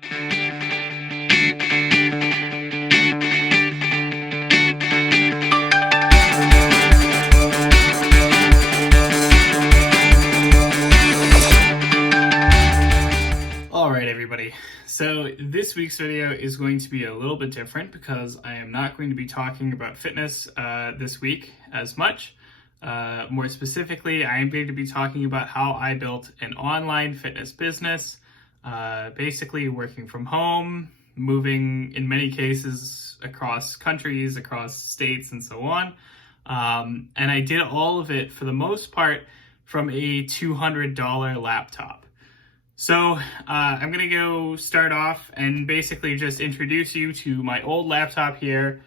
All right, everybody. So this week's video is going to be a little bit different because I am not going to be talking about fitness this week as much. More specifically, I am going to be talking about how I built an online fitness business, basically working from home, moving in many cases across countries, across states, and so on. And I did all of it for the most part from a $200 laptop. So I'm going to go start off and basically just introduce you to my old laptop here.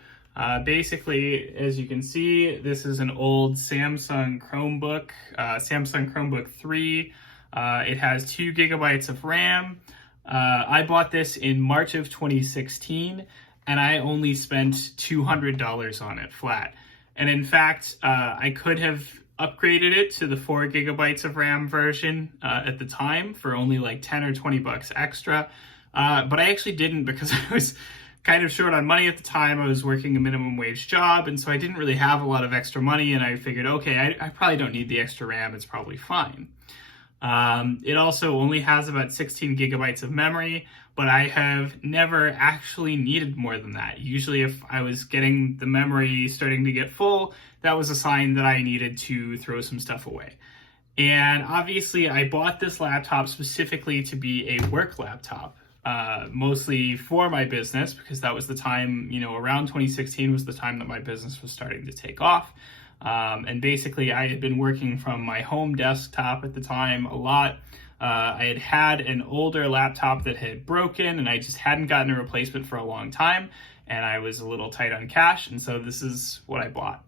Basically, as you can see, this is an old Samsung Chromebook 3. It has 2 gigabytes of RAM. I bought this in March of 2016, and I only spent $200 on it flat. And in fact, I could have upgraded it to the 4 gigabytes of RAM version at the time for only like 10 or 20 bucks extra. But I actually didn't because I was kind of short on money at the time. I was working a minimum wage job, and so I didn't really have a lot of extra money, and I figured, okay, I probably don't need the extra RAM. It's probably fine. It also only has about 16 gigabytes of memory, but I have never actually needed more than that. Usually if I was getting the memory starting to get full, that was a sign that I needed to throw some stuff away. And obviously I bought this laptop specifically to be a work laptop, mostly for my business, because that was the time, around 2016 was the time that my business was starting to take off. And basically I had been working from my home desktop at the time a lot. I had an older laptop that had broken, and I just hadn't gotten a replacement for a long time, and I was a little tight on cash, and so this is what I bought.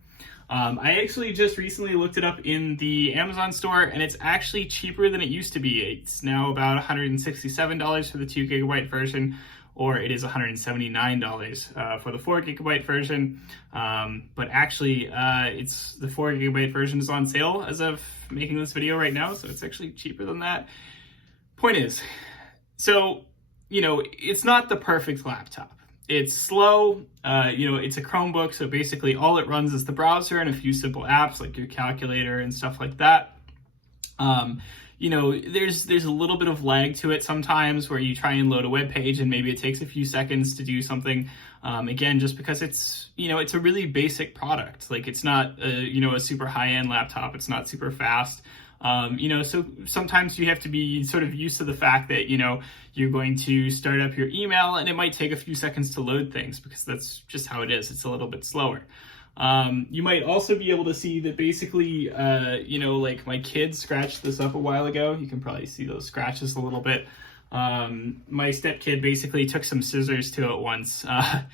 I actually just recently looked it up in the Amazon store, and it's actually cheaper than it used to be. It's now about $167 for the 2 gigabyte version, or it is $179 for the 4 gigabyte version. But actually, it's the 4 gigabyte version is on sale as of making this video right now, so it's actually cheaper than that. Point is, so, it's not the perfect laptop. It's slow, it's a Chromebook, so basically all it runs is the browser and a few simple apps like your calculator and stuff like that. There's a little bit of lag to it sometimes where you try and load a web page and maybe it takes a few seconds to do something. Again, just because it's a really basic product. Like it's not a super high-end laptop. It's not super fast. So sometimes you have to be sort of used to the fact that, you're going to start up your email and it might take a few seconds to load things because that's just how it is. It's a little bit slower. You might also be able to see that basically, like my kid scratched this up a while ago. You can probably see those scratches a little bit. My stepkid basically took some scissors to it once. I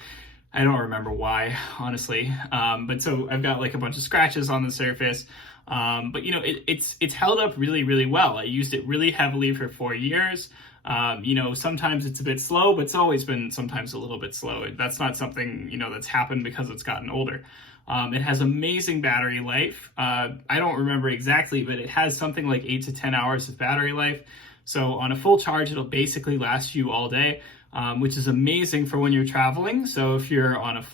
don't remember why, honestly. But so I've got like a bunch of scratches on the surface. But it's held up really, really well. I used it really heavily for 4 years. Sometimes it's a bit slow, but it's always been sometimes a little bit slow. That's not something, that's happened because it's gotten older. It has amazing battery life. I don't remember exactly, but it has something like 8 to 10 hours of battery life. So on a full charge, it'll basically last you all day, which is amazing for when you're traveling. So if you're on a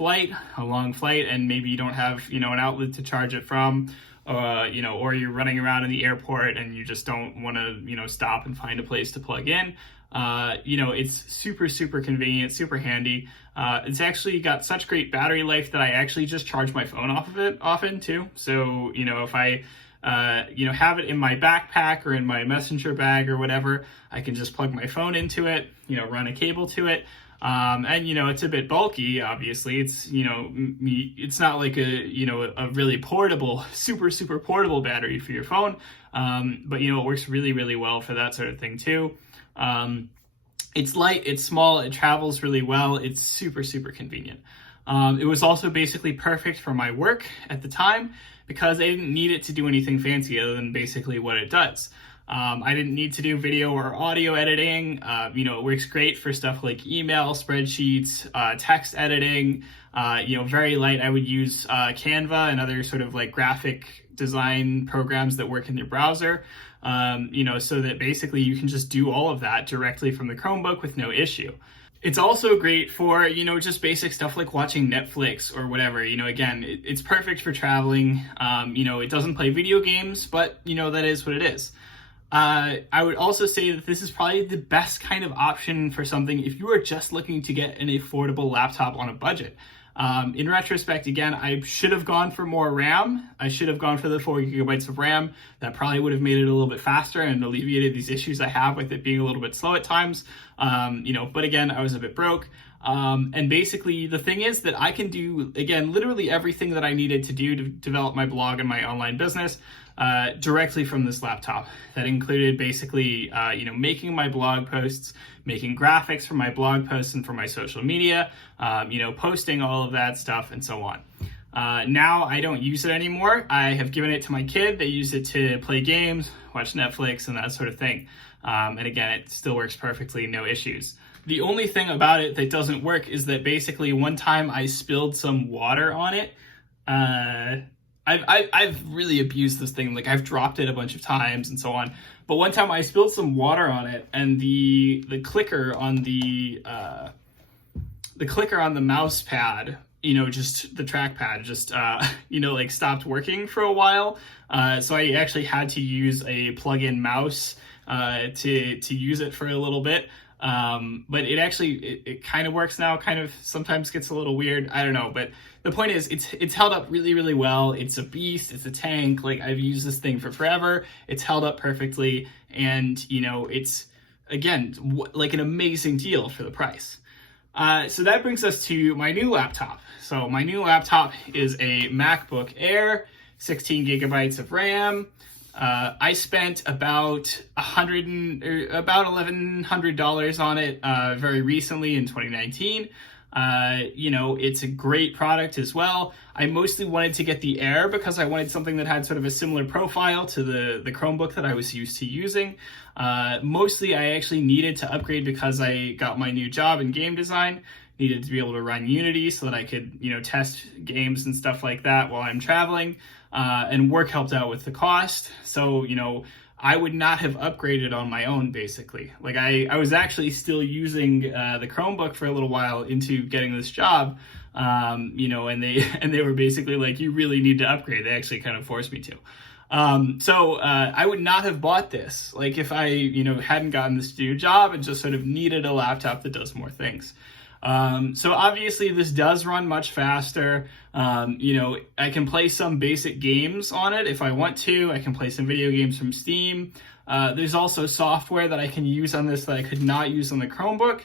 long flight, and maybe you don't have, an outlet to charge it from, or you're running around in the airport and you just don't want to, stop and find a place to plug in. It's super, super convenient, super handy. It's actually got such great battery life that I actually just charge my phone off of it often too. So, if I, have it in my backpack or in my messenger bag or whatever, I can just plug my phone into it, run a cable to it. And it's a bit bulky, obviously. It's, it's not like a really portable, super, super portable battery for your phone. But, it works really, really well for that sort of thing too. It's light, it's small, it travels really well. It's super, super convenient. It was also basically perfect for my work at the time because I didn't need it to do anything fancy other than basically what it does. I didn't need to do video or audio editing. It works great for stuff like email, spreadsheets, text editing, very light. I would use Canva and other sort of like graphic design programs that work in your browser. so that basically you can just do all of that directly from the Chromebook with no issue. It's also great for, just basic stuff like watching Netflix or whatever. Again, it's perfect for traveling. It doesn't play video games, but, that is what it is. I would also say that this is probably the best kind of option for something if you are just looking to get an affordable laptop on a budget. In retrospect, again, I should have gone for more RAM. I should have gone for the 4 gigabytes of RAM. That probably would have made it a little bit faster and alleviated these issues I have with it being a little bit slow at times. But again, I was a bit broke. And basically the thing is that I can do, again, literally everything that I needed to do to develop my blog and my online business directly from this laptop. That included basically, making my blog posts, making graphics for my blog posts and for my social media, posting all of that stuff and so on. Now I don't use it anymore. I have given it to my kid. They use it to play games, watch Netflix and that sort of thing. And again, it still works perfectly, no issues. The only thing about it that doesn't work is that basically one time I spilled some water on it. I've really abused this thing. Like I've dropped it a bunch of times and so on. But one time I spilled some water on it, and the clicker on the mouse pad, just the trackpad, just stopped working for a while. So I actually had to use a plug-in mouse to use it for a little bit. But it kind of works now, kind of sometimes gets a little weird. I don't know, but the point is it's held up really, really well. It's a beast. It's a tank. Like I've used this thing for forever. It's held up perfectly. And, it's again, like an amazing deal for the price. So that brings us to my new laptop. So my new laptop is a MacBook Air, 16 gigabytes of RAM. I spent about $1,100 on it very recently in 2019. It's a great product as well. I mostly wanted to get the Air because I wanted something that had sort of a similar profile to the Chromebook that I was used to using. Mostly I actually needed to upgrade because I got my new job in game design. Needed to be able to run Unity so that I could, test games and stuff like that while I'm traveling. And work helped out with the cost. So, I would not have upgraded on my own, basically. Like I was actually still using the Chromebook for a little while into getting this job, and they were basically like, you really need to upgrade. They actually kind of forced me to. So I would not have bought this, like if I, hadn't gotten this new job and just sort of needed a laptop that does more things. So obviously this does run much faster. I can play some basic games on it if I want to. I can play some video games from Steam. There's also software that I can use on this that I could not use on the Chromebook,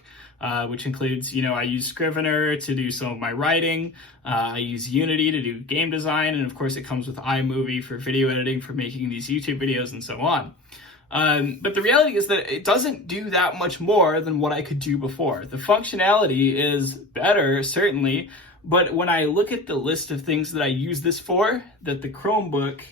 which includes, I use Scrivener to do some of my writing. I use Unity to do game design. And of course it comes with iMovie for video editing, for making these YouTube videos and so on. But the reality is that it doesn't do that much more than what I could do before. The functionality is better, certainly, but when I look at the list of things that I use this for, that the Chromebook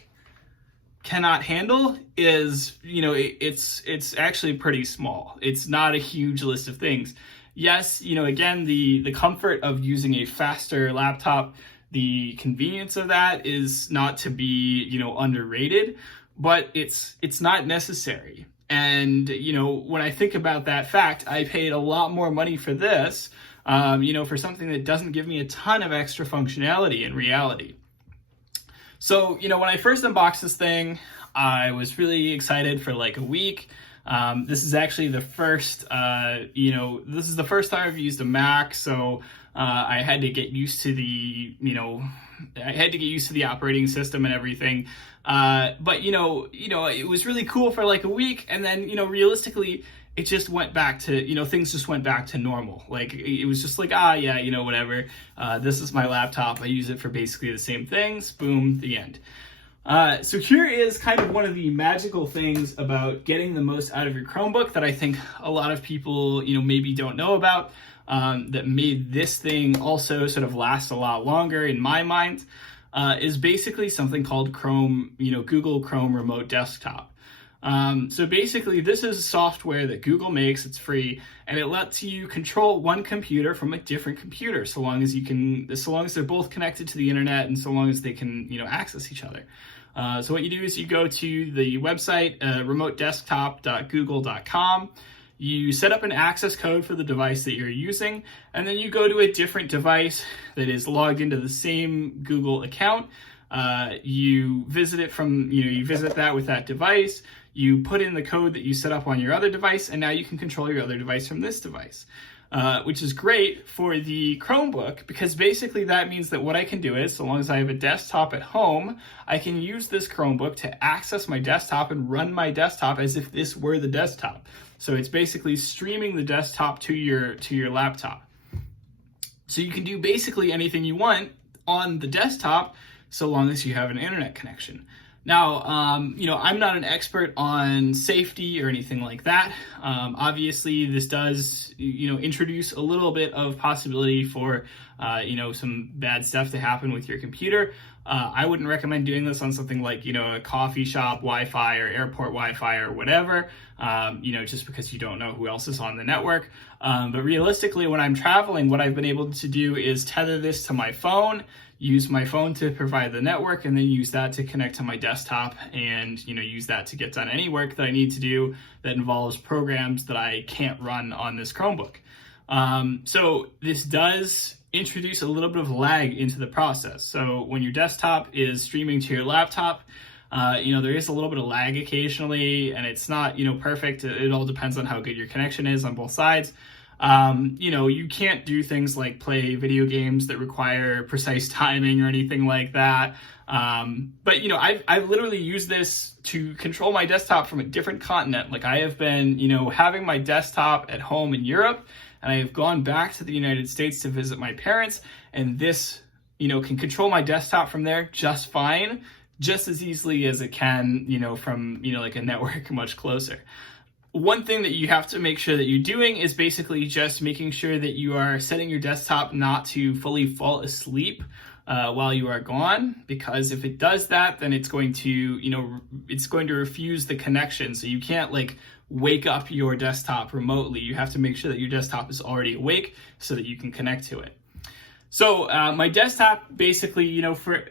cannot handle, is, it's actually pretty small. It's not a huge list of things. Yes, again, the comfort of using a faster laptop, the convenience of that is not to be, underrated. But it's not necessary. And, when I think about that fact, I paid a lot more money for this, for something that doesn't give me a ton of extra functionality in reality. So, when I first unboxed this thing, I was really excited for like a week. This is actually the first, this is the first time I've used a Mac, so I had to get used to the, operating system and everything. But it was really cool for like a week, and then, realistically, it just went back to, things just went back to normal. Like, it was just like, whatever. This is my laptop. I use it for basically the same things. Boom, the end. So here is kind of one of the magical things about getting the most out of your Chromebook that I think a lot of people, maybe don't know about, that made this thing also sort of last a lot longer in my mind, is basically something called Chrome, Google Chrome Remote Desktop. So basically this is software that Google makes, it's free, and it lets you control one computer from a different computer, so long as they're both connected to the internet and so long as they can, access each other. So what you do is you go to the website, remotedesktop.google.com. You set up an access code for the device that you're using, and then you go to a different device that is logged into the same Google account. You visit it from, you visit that with that device, you put in the code that you set up on your other device, and now you can control your other device from this device. Which is great for the Chromebook, because basically that means that what I can do is, so long as I have a desktop at home, I can use this Chromebook to access my desktop and run my desktop as if this were the desktop. So it's basically streaming the desktop to your laptop. So you can do basically anything you want on the desktop, so long as you have an internet connection. Now, I'm not an expert on safety or anything like that. Obviously, this does, introduce a little bit of possibility for, some bad stuff to happen with your computer. I wouldn't recommend doing this on something like, a coffee shop Wi-Fi or airport Wi-Fi or whatever, just because you don't know who else is on the network. But realistically, when I'm traveling, what I've been able to do is tether this to my phone, use my phone to provide the network, and then use that to connect to my desktop and, use that to get done any work that I need to do that involves programs that I can't run on this Chromebook. So this does introduce a little bit of lag into the process. So when your desktop is streaming to your laptop, there is a little bit of lag occasionally, and it's not, perfect. It all depends on how good your connection is on both sides. You can't do things like play video games that require precise timing or anything like that. But I've literally used this to control my desktop from a different continent. Like I have been, having my desktop at home in Europe, and I have gone back to the United States to visit my parents, and this, can control my desktop from there just fine, just as easily as it can, from, like a network much closer. One thing that you have to make sure that you're doing is basically just making sure that you are setting your desktop not to fully fall asleep while you are gone, because if it does that, then it's going to, refuse the connection. So you can't wake up your desktop remotely. You have to make sure that your desktop is already awake so that you can connect to it. So my desktop, basically,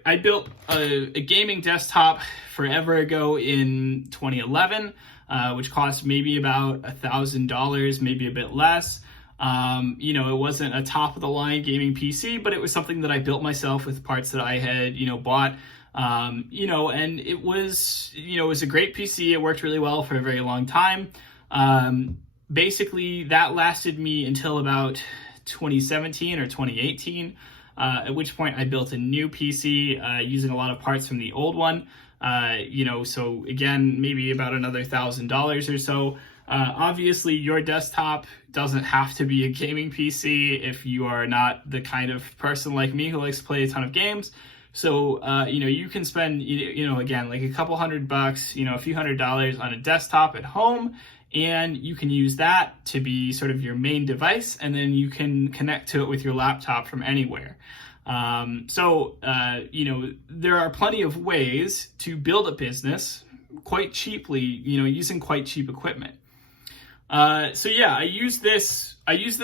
I built a gaming desktop forever ago in 2011, which cost maybe about $1,000, maybe a bit less. It wasn't a top of the line gaming PC, but it was something that I built myself with parts that I had, bought. And it was, it was a great PC. It worked really well for a very long time. Basically, that lasted me until about 2017 or 2018, at which point I built a new PC using a lot of parts from the old one. So again, maybe about another $1,000 or so. Obviously, your desktop doesn't have to be a gaming PC if you are not the kind of person like me who likes to play a ton of games. So, you can spend, again, like a couple $100, a few $100 on a desktop at home, and you can use that to be sort of your main device, and then you can connect to it with your laptop from anywhere. There are plenty of ways to build a business quite cheaply, using quite cheap equipment. I use this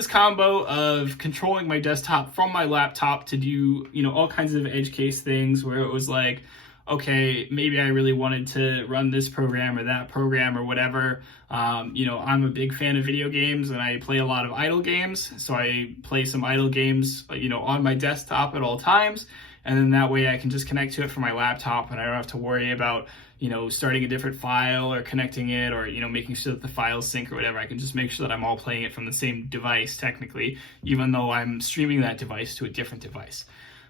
combo of controlling my desktop from my laptop to do, all kinds of edge case things where it was like, okay, maybe I really wanted to run this program or that program or whatever. I'm a big fan of video games, and I play a lot of idle games. So I play some idle games, on my desktop at all times. And then that way I can just connect to it from my laptop, and I don't have to worry about, starting a different file or connecting it or, making sure that the files sync or whatever. I can just make sure that I'm all playing it from the same device technically, even though I'm streaming that device to a different device.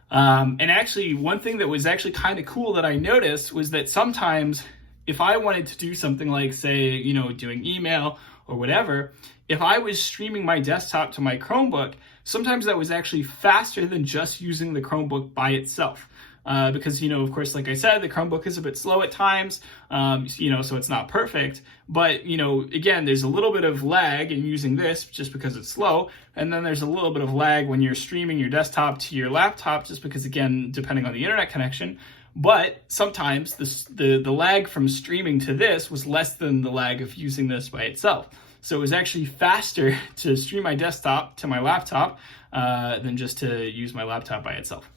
And actually, one thing that was actually kind of cool that I noticed was that sometimes if I wanted to do something like, say, doing email or whatever, if I was streaming my desktop to my Chromebook, sometimes that was actually faster than just using the Chromebook by itself. Because, of course, like I said, the Chromebook is a bit slow at times, so it's not perfect. But, again, there's a little bit of lag in using this just because it's slow. And then there's a little bit of lag when you're streaming your desktop to your laptop just because, again, depending on the internet connection. But sometimes the lag from streaming to this was less than the lag of using this by itself. So it was actually faster to stream my desktop to my laptop than just to use my laptop by itself.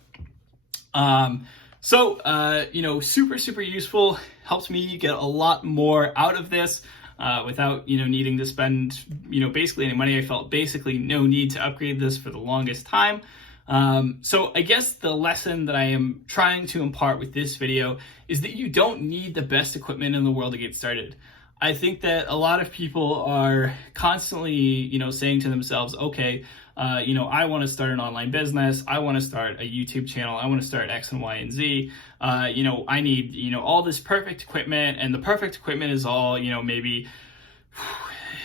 So, super, super useful, helped me get a lot more out of this without, needing to spend, basically any money. I felt basically no need to upgrade this for the longest time. So I guess the lesson that I am trying to impart with this video is that you don't need the best equipment in the world to get started. I think that a lot of people are constantly, saying to themselves, okay, I want to start an online business. I want to start a YouTube channel. I want to start X and Y and Z. I need, all this perfect equipment, and the perfect equipment is all, maybe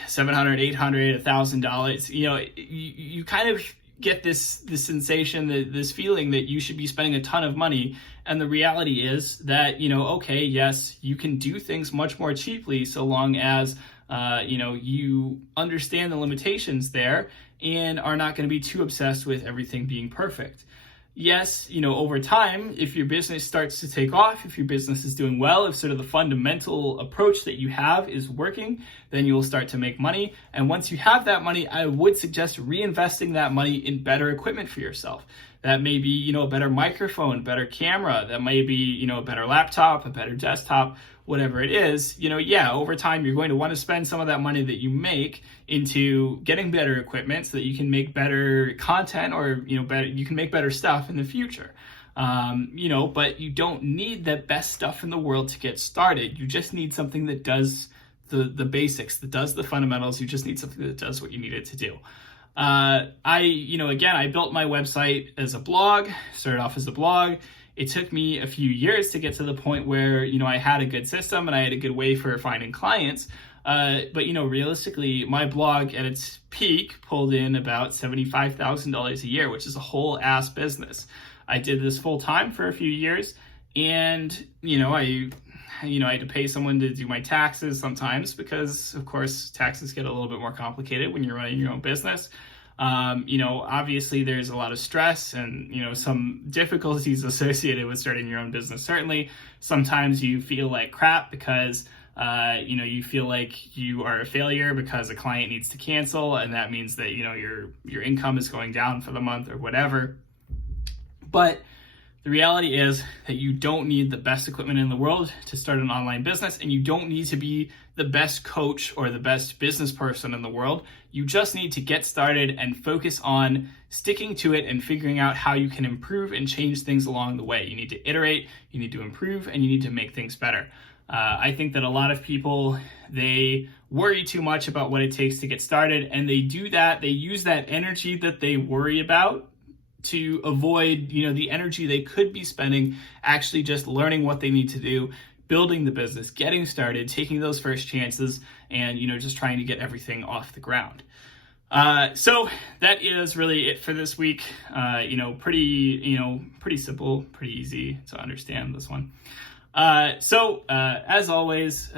$700, $800, $1,000. You kind of get this sensation, this feeling that you should be spending a ton of money. And the reality is that, okay, yes, you can do things much more cheaply so long as, you understand the limitations there and are not going to be too obsessed with everything being perfect. Yes, over time, if your business starts to take off, if your business is doing well, if sort of the fundamental approach that you have is working, then you will start to make money. And once you have that money, I would suggest reinvesting that money in better equipment for yourself. That may be, a better microphone, better camera. That may be, a better laptop, a better desktop, whatever it is. Over time, you're going to want to spend some of that money that you make into getting better equipment so that you can make better content, or, you can make better stuff in the future. But you don't need the best stuff in the world to get started. You just need something that does the basics, that does the fundamentals. You just need something that does what you need it to do. I built my website as a blog, started off as a blog. It took me a few years to get to the point where, I had a good system and I had a good way for finding clients. But realistically, my blog at its peak pulled in about $75,000 a year, which is a whole ass business. I did this full time for a few years, and, I had to pay someone to do my taxes sometimes because, of course, taxes get a little bit more complicated when you're running your own business. Obviously there's a lot of stress and, some difficulties associated with starting your own business. Certainly, sometimes you feel like crap because, you feel like you are a failure because a client needs to cancel, and that means that, your income is going down for the month or whatever. But the reality is that you don't need the best equipment in the world to start an online business, and you don't need to be the best coach or the best business person in the world. You just need to get started and focus on sticking to it and figuring out how you can improve and change things along the way. You need to iterate, you need to improve, and you need to make things better. I think that a lot of people, they worry too much about what it takes to get started, and they use that energy that they worry about to avoid, the energy they could be spending actually just learning what they need to do, building the business, getting started, taking those first chances, and, just trying to get everything off the ground. So that is really it for this week. Pretty simple, pretty easy to understand this one. As always,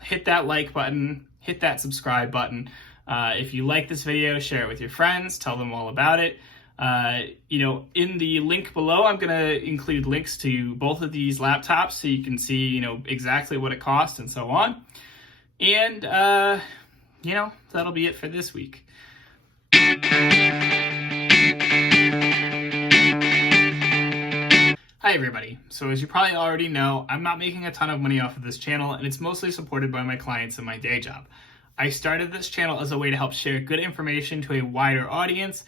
hit that like button, hit that subscribe button. If you like this video, share it with your friends, tell them all about it. In the link below, I'm going to include links to both of these laptops so you can see, exactly what it costs and so on. And, that'll be it for this week. Hi everybody. So as you probably already know, I'm not making a ton of money off of this channel, and it's mostly supported by my clients and my day job. I started this channel as a way to help share good information to a wider audience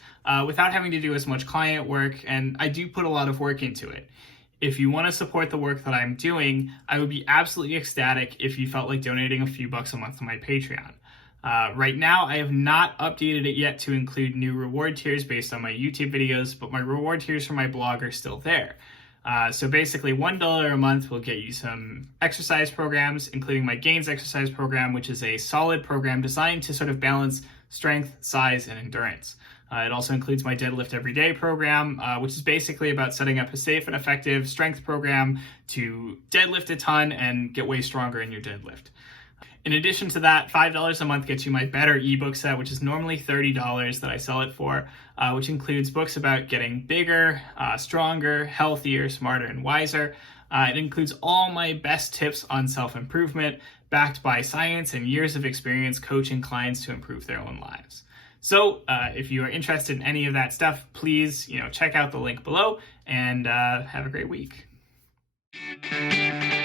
without having to do as much client work, and I do put a lot of work into it. If you want to support the work that I'm doing, I would be absolutely ecstatic if you felt like donating a few bucks a month to my Patreon. Right now, I have not updated it yet to include new reward tiers based on my YouTube videos, but my reward tiers for my blog are still there. So basically $1 a month will get you some exercise programs, including my gains exercise program, which is a solid program designed to sort of balance strength, size, and endurance. It also includes my deadlift everyday program, which is basically about setting up a safe and effective strength program to deadlift a ton and get way stronger in your deadlift. In addition to that, $5 a month gets you my better ebook set, which is normally $30 that I sell it for, which includes books about getting bigger, stronger, healthier, smarter, and wiser. It includes all my best tips on self-improvement, backed by science and years of experience coaching clients to improve their own lives. So if you are interested in any of that stuff, please check out the link below, and have a great week. you.